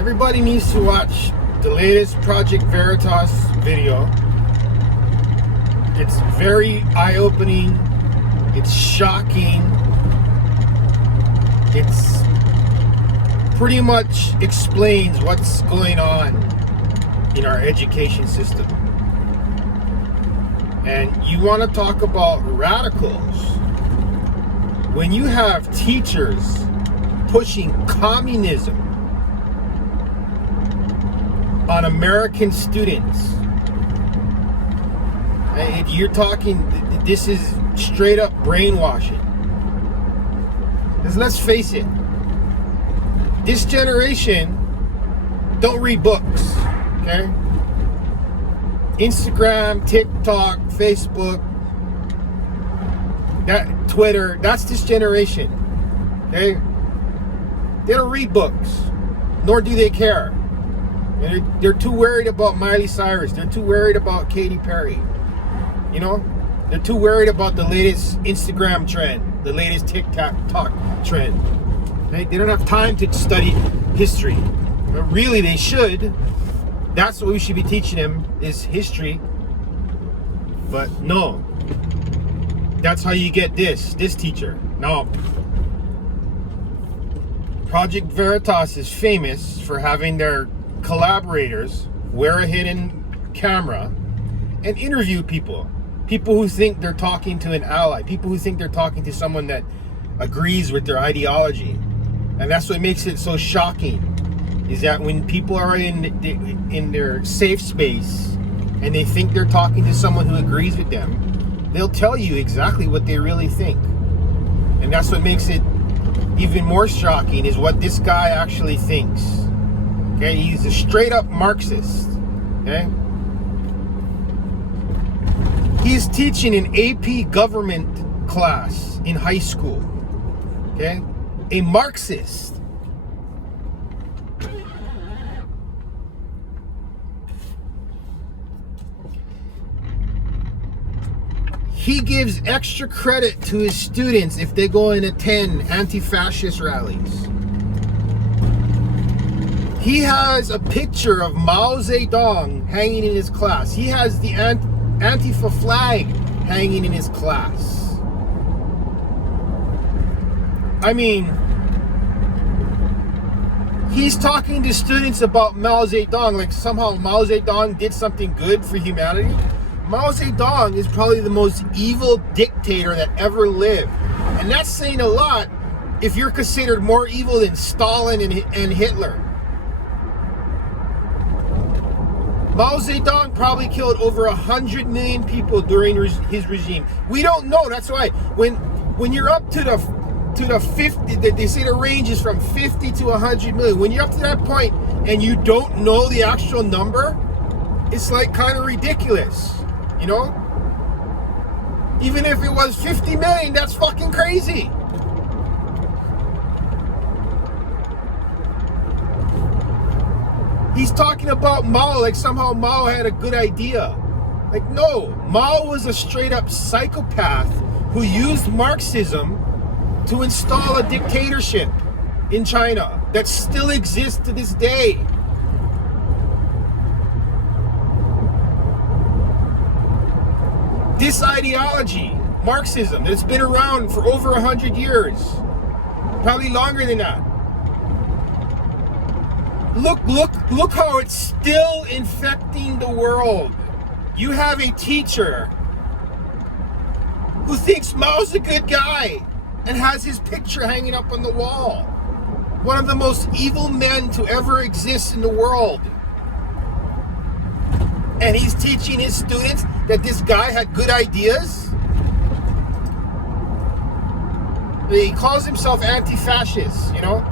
Everybody needs to watch the latest Project Veritas video. It's very eye-opening. It's shocking. It's pretty much explains what's going on in our education system. And you want to talk about radicals. When you have teachers pushing communism on American students, you're talking, this is straight up brainwashing. Because let's face it, this generation don't read books, okay? Instagram, TikTok, Facebook, Twitter, that's this generation, okay? They don't read books, nor do they care. They're too worried about Miley Cyrus. They're too worried about Katy Perry. You know? They're too worried about the latest Instagram trend, the latest TikTok trend. They don't have time to study history. But really, they should. That's what we should be teaching them, is history. But no. That's how you get this teacher. No. Project Veritas is famous for having their collaborators wear a hidden camera and interview people who think they're talking to an ally, people who think they're talking to someone that agrees with their ideology. And that's what makes it so shocking, is that when people are in their safe space and they think they're talking to someone who agrees with them, they'll tell you exactly what they really think. And that's what makes it even more shocking, is what this guy actually thinks. Okay, he's a straight up Marxist. Okay, he's teaching an AP government class in high school. Okay, a Marxist. He gives extra credit to his students if they go and attend anti-fascist rallies. He has a picture of Mao Zedong hanging in his class. He has the Antifa flag hanging in his class. I mean, he's talking to students about Mao Zedong like somehow Mao Zedong did something good for humanity. Mao Zedong is probably the most evil dictator that ever lived. And that's saying a lot if you're considered more evil than Stalin and Hitler. Mao Zedong probably killed over 100 million people during his regime. We don't know. That's why when you're up to the 50, they say the range is from 50 to 100 million. When you're up to that point and you don't know the actual number, it's like kind of ridiculous. You know? Even if it was 50 million, that's fucking crazy. He's talking about Mao like somehow Mao had a good idea. Like, no, Mao was a straight up psychopath who used Marxism to install a dictatorship in China that still exists to this day. This ideology, Marxism, that's been around for over 100 years, probably longer than that. Look how it's still infecting the world. You have a teacher who thinks Mao's a good guy and has his picture hanging up on the wall. One of the most evil men to ever exist in the world. And he's teaching his students that this guy had good ideas. He calls himself anti-fascist, you know?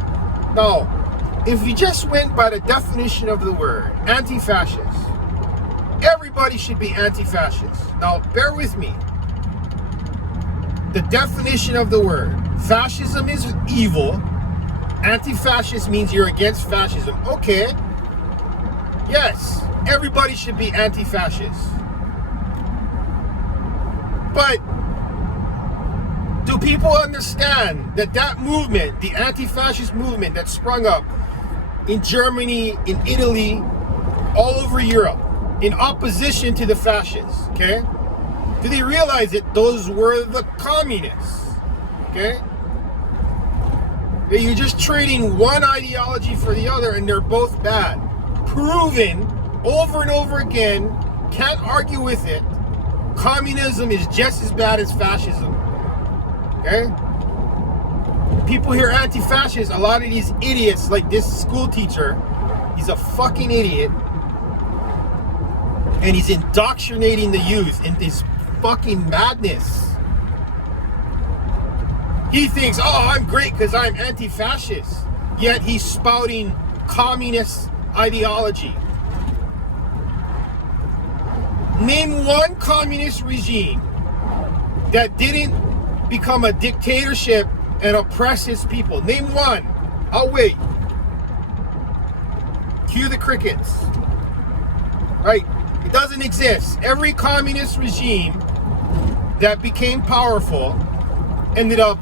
No. If you just went by the definition of the word, anti-fascist, everybody should be anti-fascist. Now, bear with me. The definition of the word, fascism is evil. Anti-fascist means you're against fascism. Okay. Yes, everybody should be anti-fascist. But do people understand that movement, the anti-fascist movement that sprung up in Germany, in Italy, all over Europe, in opposition to the fascists, okay? Do they realize that those were the communists, okay? That you're just trading one ideology for the other and they're both bad. Proven over and over again, can't argue with it. Communism is just as bad as fascism, okay? People here anti-fascist, a lot of these idiots, like this school teacher, he's a fucking idiot. And he's indoctrinating the youth in this fucking madness. He thinks, oh, I'm great because I'm anti-fascist. Yet he's spouting communist ideology. Name one communist regime that didn't become a dictatorship and oppress his people. Name one. I'll wait. Cue the crickets. Right? It doesn't exist. Every communist regime that became powerful ended up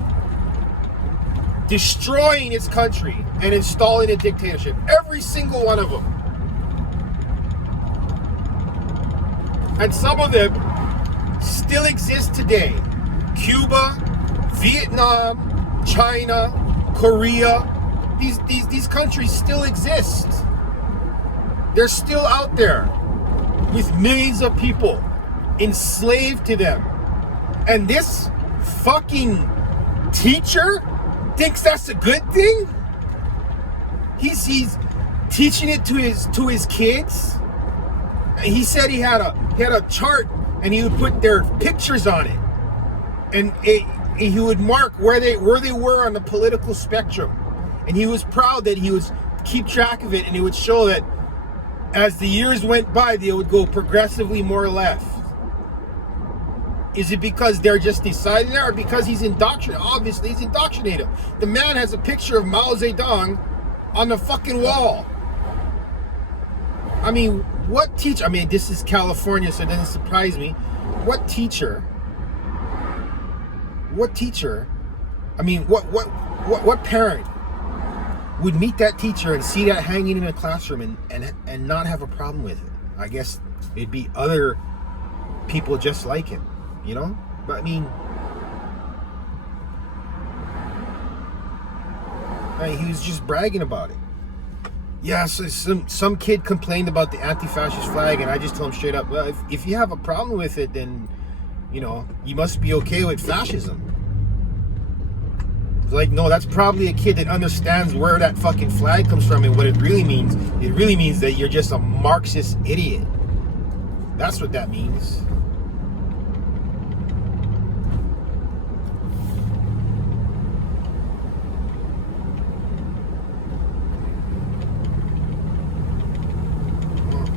destroying its country and installing a dictatorship. Every single one of them. And some of them still exist today. Cuba, Vietnam, China, Korea. These countries still exist. They're still out there with millions of people enslaved to them. And this fucking teacher thinks that's a good thing? He's teaching it to his kids. He said he had a chart and he would put their pictures on it. And he would mark where they were on the political spectrum. And he was proud that he would keep track of it, and it would show that as the years went by, they would go progressively more left. Is it because they're just deciding that, or because he's indoctrinated? Obviously, he's indoctrinated. The man has a picture of Mao Zedong on the fucking wall. I mean, what teacher? I mean, this is California, so it doesn't surprise me. What teacher? I mean, what parent would meet that teacher and see that hanging in a classroom and not have a problem with it? I guess it'd be other people just like him, you know? But I mean, he was just bragging about it. Yeah, so some kid complained about the anti-fascist flag, and I just told him straight up, well, if you have a problem with it, then, you know, you must be okay with fascism. It's like, no, that's probably a kid that understands where that fucking flag comes from and what it really means. It really means that you're just a Marxist idiot. That's what that means.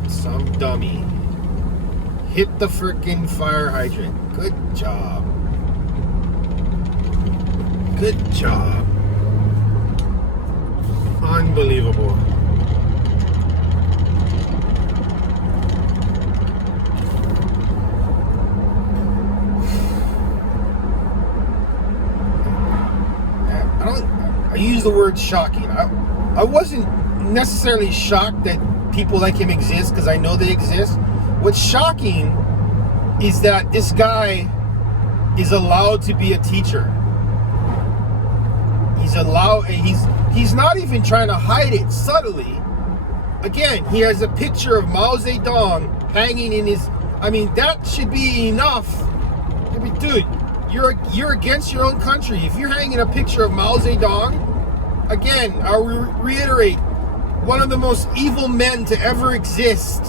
Some dummy hit the freaking fire hydrant. Good job. Good job. Unbelievable. I use the word shocking. I wasn't necessarily shocked that people like him exist, because I know they exist. What's shocking is that this guy is allowed to be a teacher. He's not even trying to hide it subtly. Again, he has a picture of Mao Zedong hanging in his, I mean, that should be enough. I mean, dude, you're against your own country. If you're hanging a picture of Mao Zedong, again, I'll reiterate, one of the most evil men to ever exist.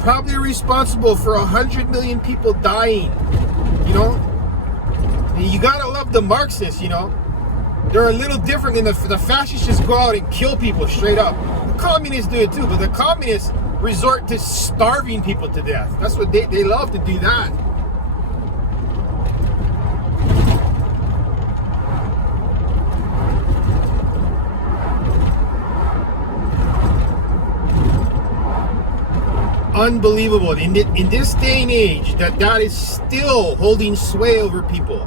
Probably responsible for 100 million people dying, you know? You gotta love the Marxists, you know? They're a little different than the fascists. Just go out and kill people straight up. The communists do it too, but the communists resort to starving people to death. That's what they love to do that. Unbelievable in this day and age that is still holding sway over people.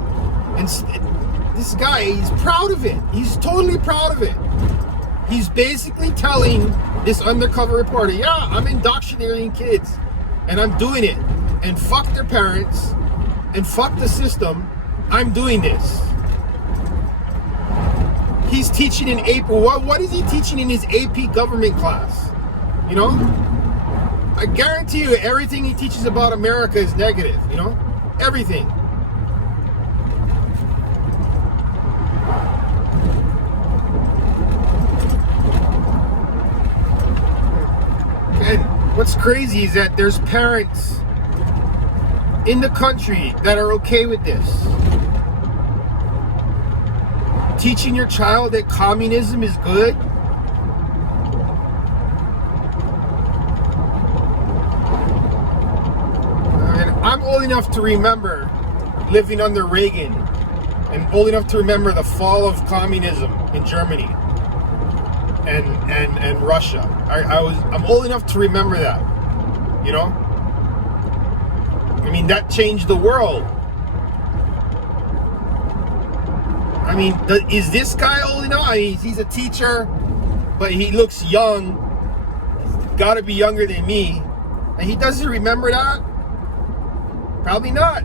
And this guy, he's proud of it. He's totally proud of it. He's basically telling this undercover reporter, yeah, I'm indoctrinating kids and I'm doing it. And fuck their parents and fuck the system. I'm doing this. He's teaching in April. What is he teaching in his AP government class? You know? I guarantee you everything he teaches about America is negative, you know? Everything. And what's crazy is that there's parents in the country that are okay with this. Teaching your child that communism is good. And I'm old enough to remember living under Reagan and old enough to remember the fall of communism in Germany and Russia. I'm old enough to remember that, you know? I mean, that changed the world. I mean, is this guy old enough? I mean, he's a teacher, but he looks young. He's got to be younger than me. And he doesn't remember that? Probably not.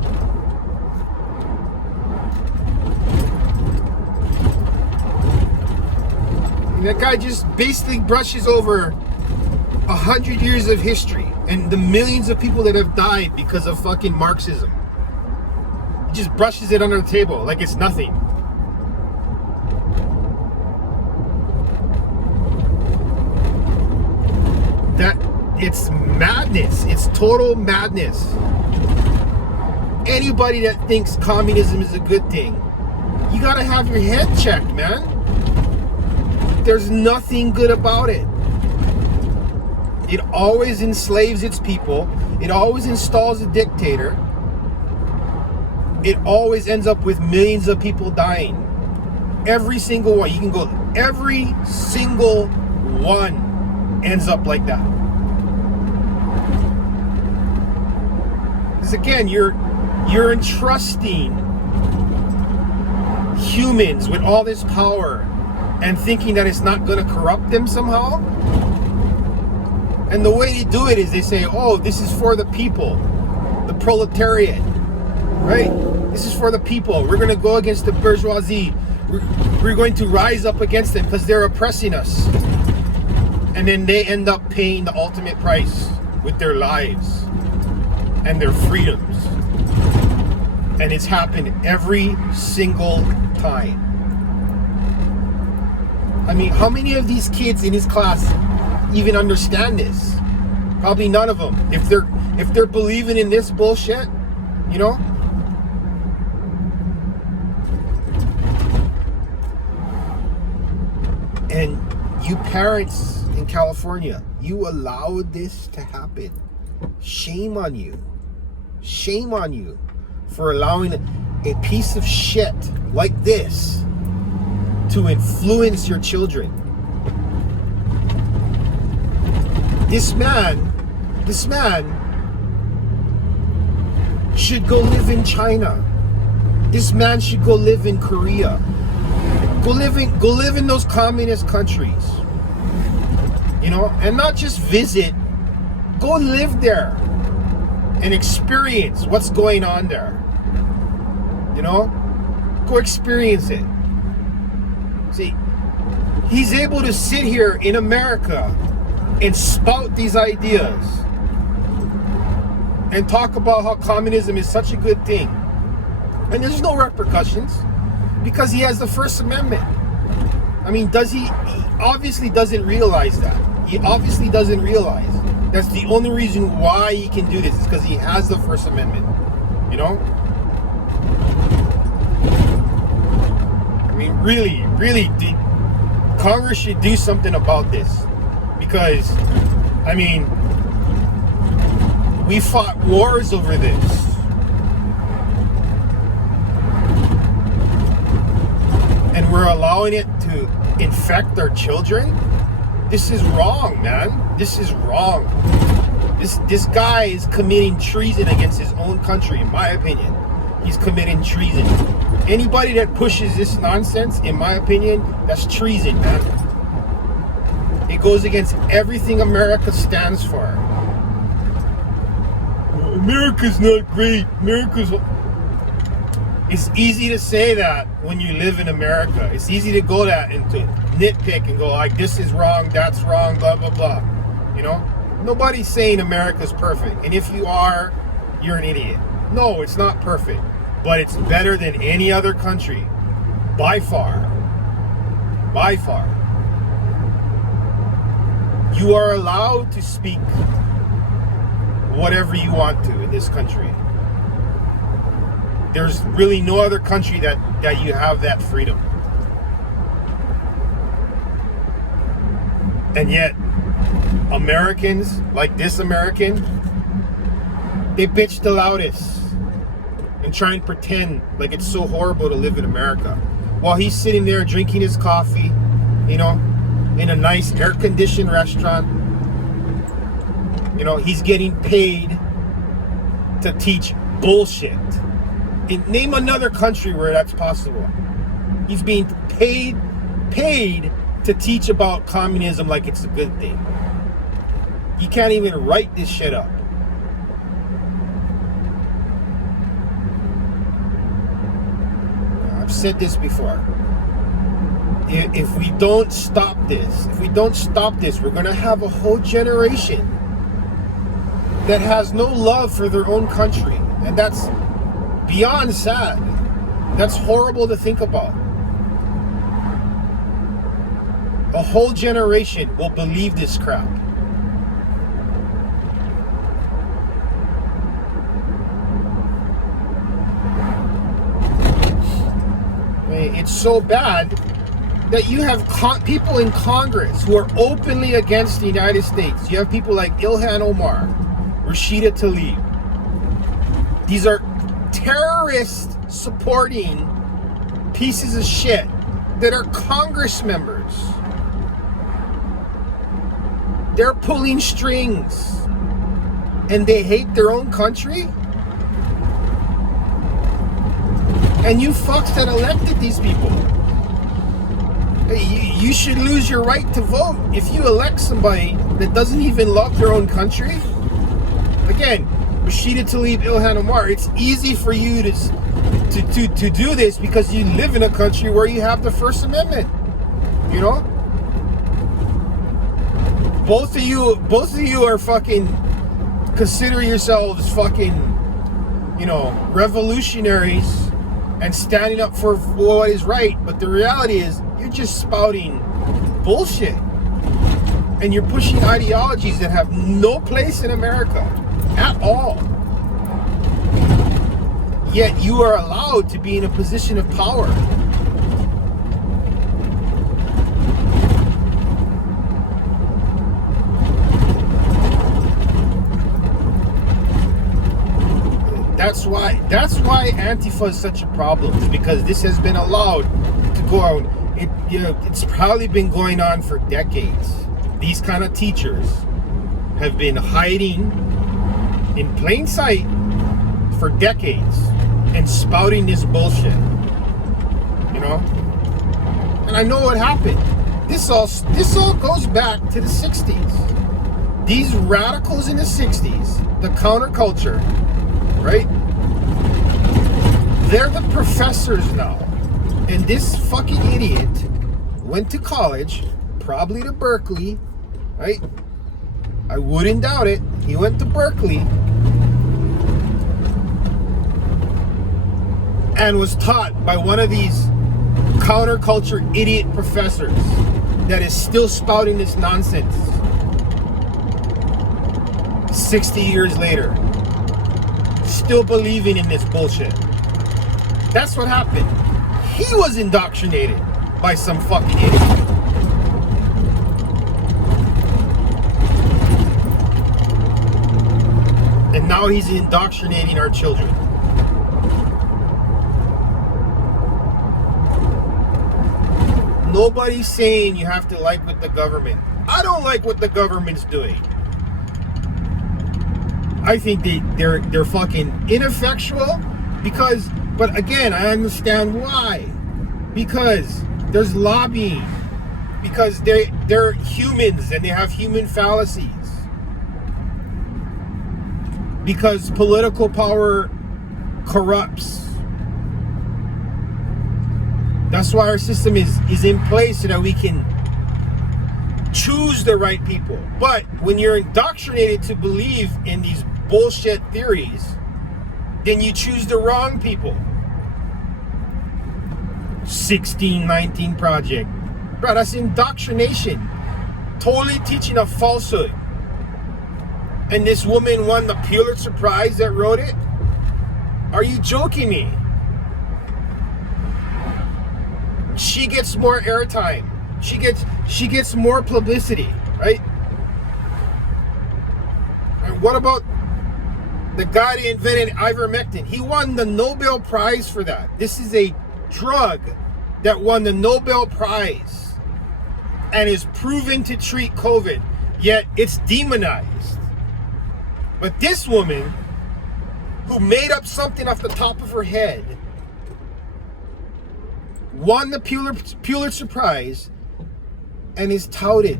And that guy just basically brushes over 100 years of history and the millions of people that have died because of fucking Marxism. He just brushes it under the table like it's nothing. That it's madness. It's total madness. Anybody that thinks communism is a good thing, you gotta have your head checked, man. There's nothing good about it. It always enslaves its people. It always installs a dictator. It always ends up with millions of people dying. Every single one. You can go, every single one ends up like that. Because again, you're entrusting humans with all this power and thinking that it's not going to corrupt them somehow. And the way they do it is they say, oh, this is for the people, the proletariat, right? This is for the people. We're going to go against the bourgeoisie. We're going to rise up against them because they're oppressing us. And then they end up paying the ultimate price with their lives and their freedoms. And it's happened every single time. I mean, how many of these kids in his class even understand this? Probably none of them. If they're believing in this bullshit, you know? And you parents in California, you allowed this to happen. Shame on you. Shame on you for allowing a piece of shit like this to influence your children. This man should go live in China. This man should go live in Korea. Go live in those communist countries. You know, and not just visit. Go live there and experience what's going on there. You know? Go experience it. See, he's able to sit here in America and spout these ideas and talk about how communism is such a good thing. And there's no repercussions because he has the First Amendment. I mean, he obviously doesn't realize that. He obviously doesn't realize that's the only reason why he can do this is because he has the First Amendment. You know? I mean, really, Congress should do something about this. Because, I mean, we fought wars over this. And we're allowing it to infect our children? This is wrong, man. This is wrong. This guy is committing treason against his own country, in my opinion. He's committing treason. Anybody that pushes this nonsense, in my opinion, that's treason, man. It goes against everything America stands for. America's not great. It's easy to say that when you live in America. It's easy to go that and to nitpick and go like, this is wrong, that's wrong, blah, blah, blah. You know? Nobody's saying America's perfect. And if you are, you're an idiot. No, it's not perfect. But it's better than any other country. By far. By far. You are allowed to speak whatever you want to in this country. There's really no other country that you have that freedom. And yet, Americans, like this American, they bitch the loudest and try and pretend like it's so horrible to live in America. While he's sitting there drinking his coffee, you know, in a nice air-conditioned restaurant. You know, he's getting paid to teach bullshit. Name another country where that's possible. He's being paid to teach about communism like it's a good thing. You can't even write this shit up. I've said this before. If we don't stop this, we're going to have a whole generation that has no love for their own country. And that's beyond sad. That's horrible to think about. A whole generation will believe this crap. It's so bad that you have people in Congress who are openly against the United States. You have people like Ilhan Omar, Rashida Tlaib. These are terrorist supporting pieces of shit that are Congress members. They're pulling strings and they hate their own country. And you fucks that elected these people, you should lose your right to vote if you elect somebody that doesn't even love their own country. Again, Rashida Tlaib, Ilhan Omar, it's easy for you to do this because you live in a country where you have the First Amendment. You know? Both of you are fucking, consider yourselves fucking, you know, revolutionaries and standing up for what is right. But the reality is, you're just spouting bullshit. And you're pushing ideologies that have no place in America at all. Yet you are allowed to be in a position of power. That's why Antifa is such a problem, is because this has been allowed to go out. It's probably been going on for decades. These kind of teachers have been hiding in plain sight for decades and spouting this bullshit. You know? And I know what happened. This all goes back to the 60s. These radicals in the 60s, the counterculture, right? They're the professors now. And this fucking idiot went to college, probably to Berkeley, right? I wouldn't doubt it. He went to Berkeley and was taught by one of these counterculture idiot professors that is still spouting this nonsense 60 years later, still believing in this bullshit. That's what happened. He was indoctrinated by some fucking idiot. And now he's indoctrinating our children. Nobody's saying you have to like what the government. I don't like what the government's doing. I think they're fucking ineffectual, because But again, I understand why. Because there's lobbying. Because they're humans and they have human fallacies. Because political power corrupts. That's why our system is in place so that we can choose the right people. But when you're indoctrinated to believe in these bullshit theories, then you choose the wrong people. 1619 Project. Bro, that's indoctrination. Totally teaching a falsehood. And this woman won the Pulitzer Prize that wrote it? Are you joking me? She gets more airtime. She gets more publicity, right? And what about the guy that invented ivermectin? He won the Nobel Prize for that. This is a drug that won the Nobel Prize and is proven to treat COVID, yet it's demonized. But this woman, who made up something off the top of her head, won the Pulitzer Prize and is touted.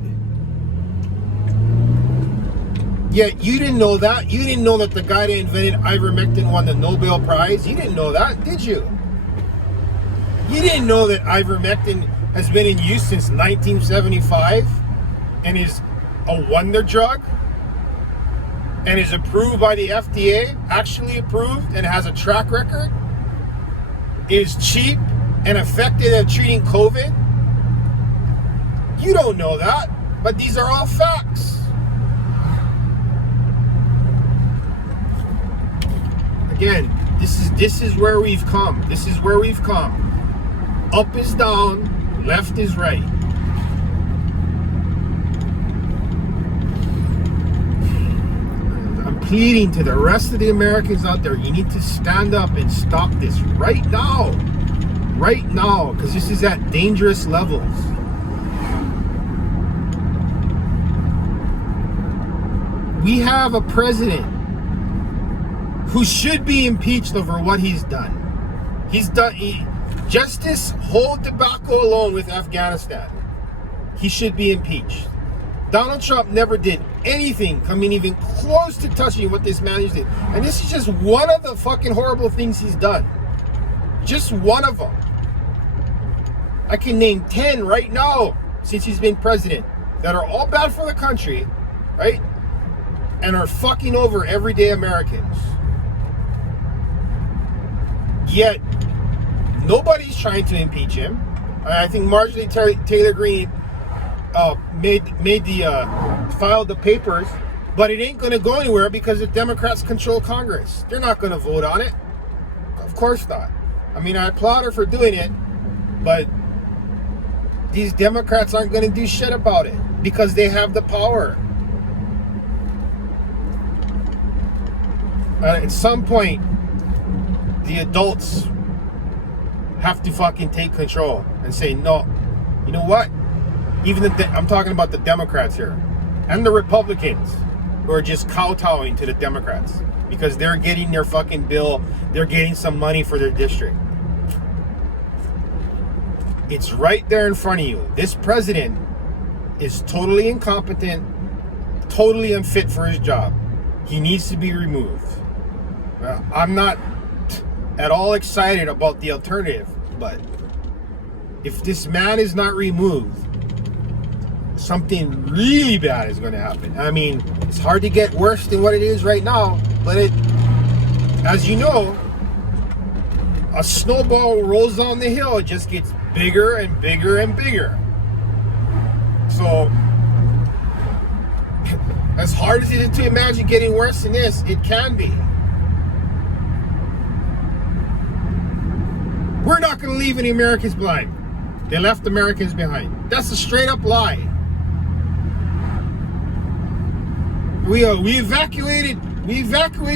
Yet you didn't know that. You didn't know that the guy that invented ivermectin won the Nobel Prize. You didn't know that, did you? You didn't know that ivermectin has been in use since 1975 and is a wonder drug and is approved by the FDA, actually approved, and has a track record, is cheap and effective at treating COVID? You don't know that, but these are all facts. Again, this is where we've come. This is where we've come. Up is down, left is right. I'm pleading to the rest of the Americans out there, you need to stand up and stop this right now. Right now, because this is at dangerous levels. We have a president who should be impeached over what he's done. Just this whole debacle alone with Afghanistan, he should be impeached. Donald Trump never did anything coming even close to touching what this man did. And this is just one of the fucking horrible things he's done. Just one of them. I can name 10 right now since he's been president that are all bad for the country, right? And are fucking over everyday Americans. Yet, nobody's trying to impeach him. I think Marjorie Taylor Greene filed the papers, but it ain't going to go anywhere because the Democrats control Congress. They're not going to vote on it. Of course not. I mean, I applaud her for doing it, but these Democrats aren't going to do shit about it because they have the power. At some point, the adults have to fucking take control and say, no, you know what? Even I'm talking about the Democrats here and the Republicans who are just kowtowing to the Democrats because they're getting their fucking bill, they're getting some money for their district. It's right there in front of you. This president is totally incompetent, totally unfit for his job. He needs to be removed. I'm not at all excited about the alternative, but if this man is not removed, something really bad is going to happen. I mean, it's hard to get worse than what it is right now, but as you know, a snowball rolls down the hill, it just gets bigger and bigger and bigger. So, as hard as it is to imagine getting worse than this, it can be. We're not going to leave any Americans behind. They left Americans behind. That's a straight up lie. We evacuated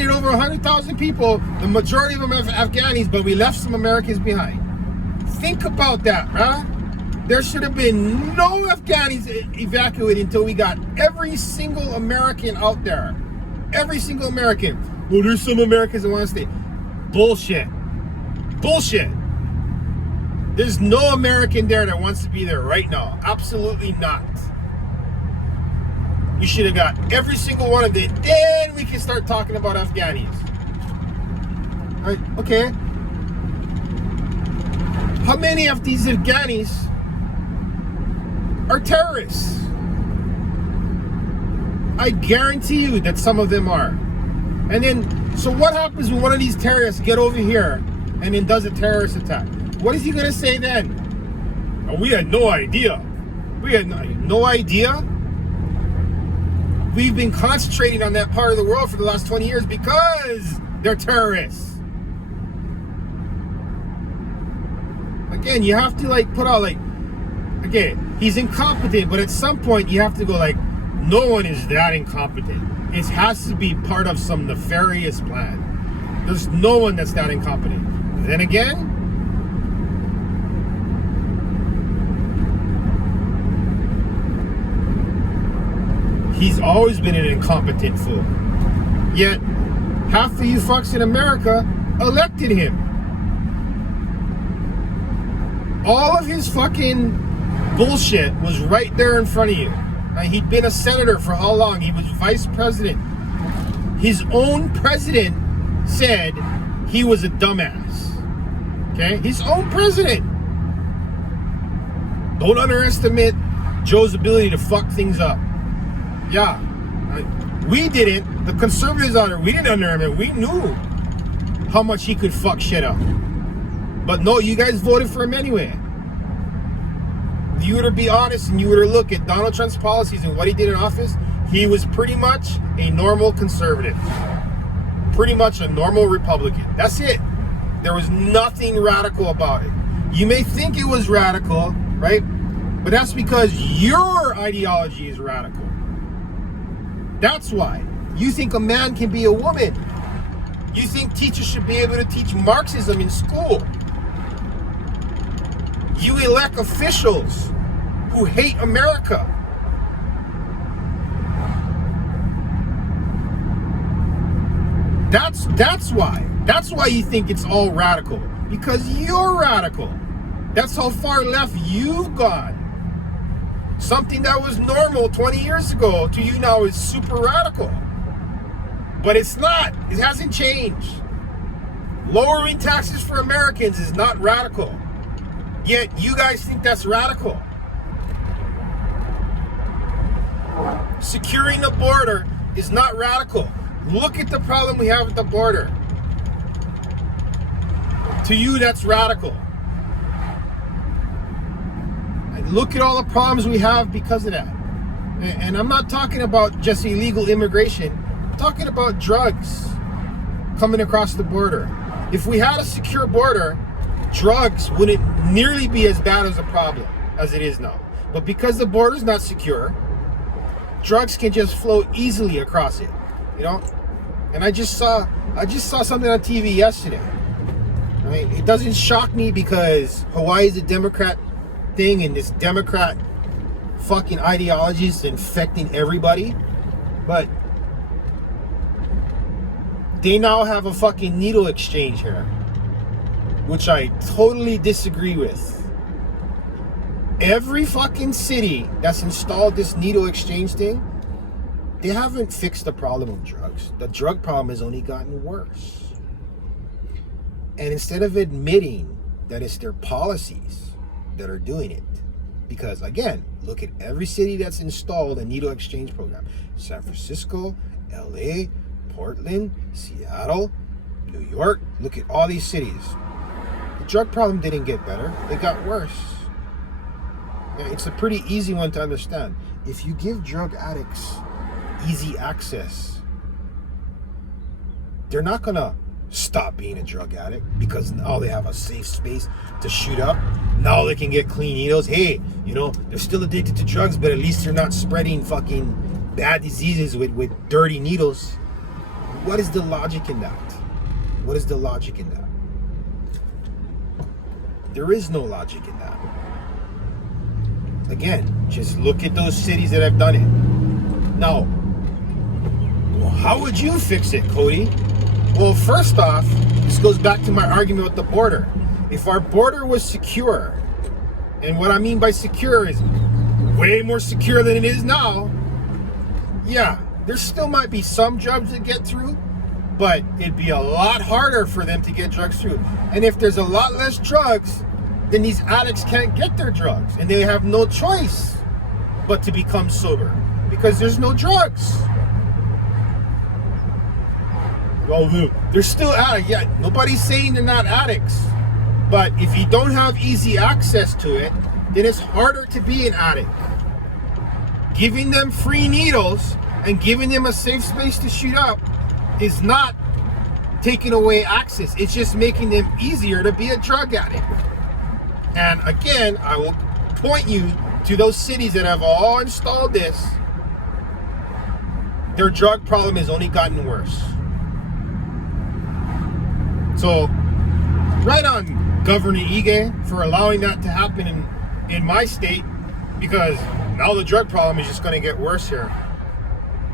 over 100,000 people. The majority of them are Afghanis, but we left some Americans behind. Think about that, huh? There should have been no Afghanis evacuated until we got every single American out there. Every single American. Well, there's some Americans that want to stay. Bullshit. Bullshit. There's no American there that wants to be there right now. Absolutely not. We should have got every single one of them. Then we can start talking about Afghanis. All right, okay. How many of these Afghanis are terrorists? I guarantee you that some of them are. And then, so what happens when one of these terrorists get over here and then does a terrorist attack? What is he going to say then? Oh, we had no idea. We had no idea? We've been concentrating on that part of the world for the last 20 years because they're terrorists. Again, you have to like put out like, again, he's incompetent, but at some point you have to go like, no one is that incompetent. It has to be part of some nefarious plan. There's no one that's that incompetent. Then again, he's always been an incompetent fool. Yet, half of you fucks in America elected him. All of his fucking bullshit was right there in front of you. He'd been a senator for how long? He was vice president. His own president said he was a dumbass. Okay? His own president. Don't underestimate Joe's ability to fuck things up. Yeah. We didn't. The conservatives out there, we didn't underestimate. We knew how much he could fuck shit up. But no, you guys voted for him anyway. If you were to be honest and you were to look at Donald Trump's policies and what he did in office, he was pretty much a normal conservative. Pretty much a normal Republican. That's it. There was nothing radical about it. You may think it was radical, right? But that's because your ideology is radical. That's why. You think a man can be a woman. You think teachers should be able to teach Marxism in school. You elect officials who hate America. That's why. That's why you think it's all radical. Because you're radical. That's how far left you've gone. Something that was normal 20 years ago to you now is super radical. But it's not. It hasn't changed. Lowering taxes for Americans is not radical. Yet you guys think that's radical. Securing the border is not radical. Look at the problem we have at the border. To you, that's radical. And look at all the problems we have because of that. And I'm not talking about just illegal immigration. I'm talking about drugs coming across the border. If we had a secure border, drugs wouldn't nearly be as bad as a problem as it is now. But because the border's not secure, drugs can just flow easily across it, you know? And I just saw something on TV yesterday. Right? It doesn't shock me because Hawaii is a Democrat thing and this Democrat fucking ideology is infecting everybody. But they now have a fucking needle exchange here, which I totally disagree with. Every fucking city that's installed this needle exchange thing, they haven't fixed the problem of drugs. The drug problem has only gotten worse. And instead of admitting that it's their policies that are doing it, because again, look at every city that's installed a needle exchange program. San Francisco, LA, Portland, Seattle, New York, look at all these cities. The drug problem didn't get better, it got worse. It's a pretty easy one to understand. If you give drug addicts easy access, they're not gonna stop being a drug addict because now they have a safe space to shoot up. Now they can get clean needles. Hey, you know, they're still addicted to drugs, but at least they're not spreading fucking bad diseases with dirty needles. What is the logic in that? What is the logic in that? There is no logic in that. Again, just look at those cities that have done it. Now, how would you fix it, Cody? Well, first off, This goes back to my argument with the border. If our border was secure, and what I mean by secure is way more secure than it is now, yeah, there still might be some drugs that get through, but it'd be a lot harder for them to get drugs through. And if there's a lot less drugs, then these addicts can't get their drugs, and they have no choice but to become sober because there's no drugs. Well, they're still addicts. Yeah, nobody's saying they're not addicts, but if you don't have easy access to it, then it's harder to be an addict. Giving them free needles and giving them a safe space to shoot up is not taking away access. It's just making them easier to be a drug addict. And again, I will point you to those cities that have all installed this. Their drug problem has only gotten worse. So, right on Governor Ige for allowing that to happen in my state, because now the drug problem is just going to get worse here.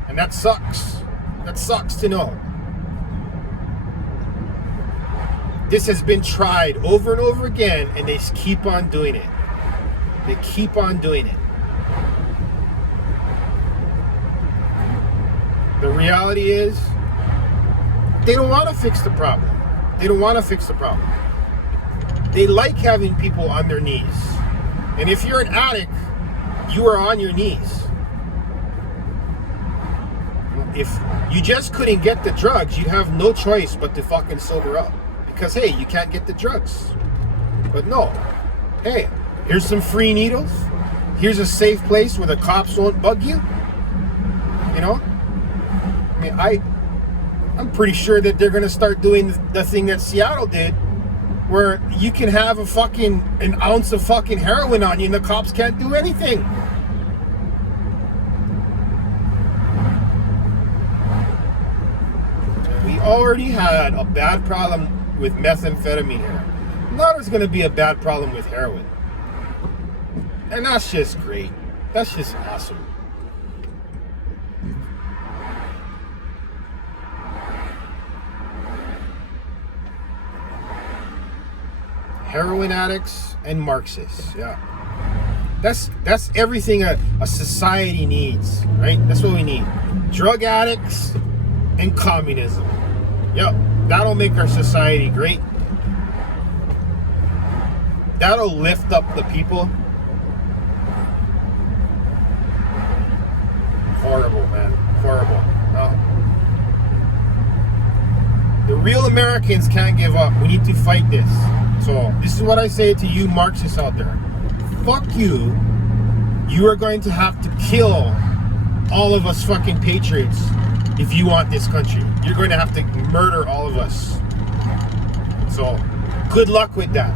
And that sucks. That sucks to know. This has been tried over and over again, and they keep on doing it. They keep on doing it. The reality is, they don't want to fix the problem. They don't want to fix the problem. They like having people on their knees. And if you're an addict, you are on your knees. If you just couldn't get the drugs, you'd have no choice but to fucking sober up. Because, hey, you can't get the drugs. But no. Hey, here's some free needles. Here's a safe place where the cops won't bug you. You know? I mean, I'm pretty sure that they're going to start doing the thing that Seattle did, where you can have an ounce of fucking heroin on you and the cops can't do anything. We already had a bad problem with methamphetamine here. Now there's going to be a bad problem with heroin. And that's just great. That's just awesome. Heroin addicts and Marxists, yeah. That's everything a society needs, right? That's what we need. Drug addicts and communism. Yep, that'll make our society great. That'll lift up the people. Horrible, man. Horrible. No. The real Americans can't give up. We need to fight this. So, this is what I say to you Marxists out there. Fuck you. You are going to have to kill all of us fucking patriots if you want this country. You're going to have to murder all of us. So, good luck with that.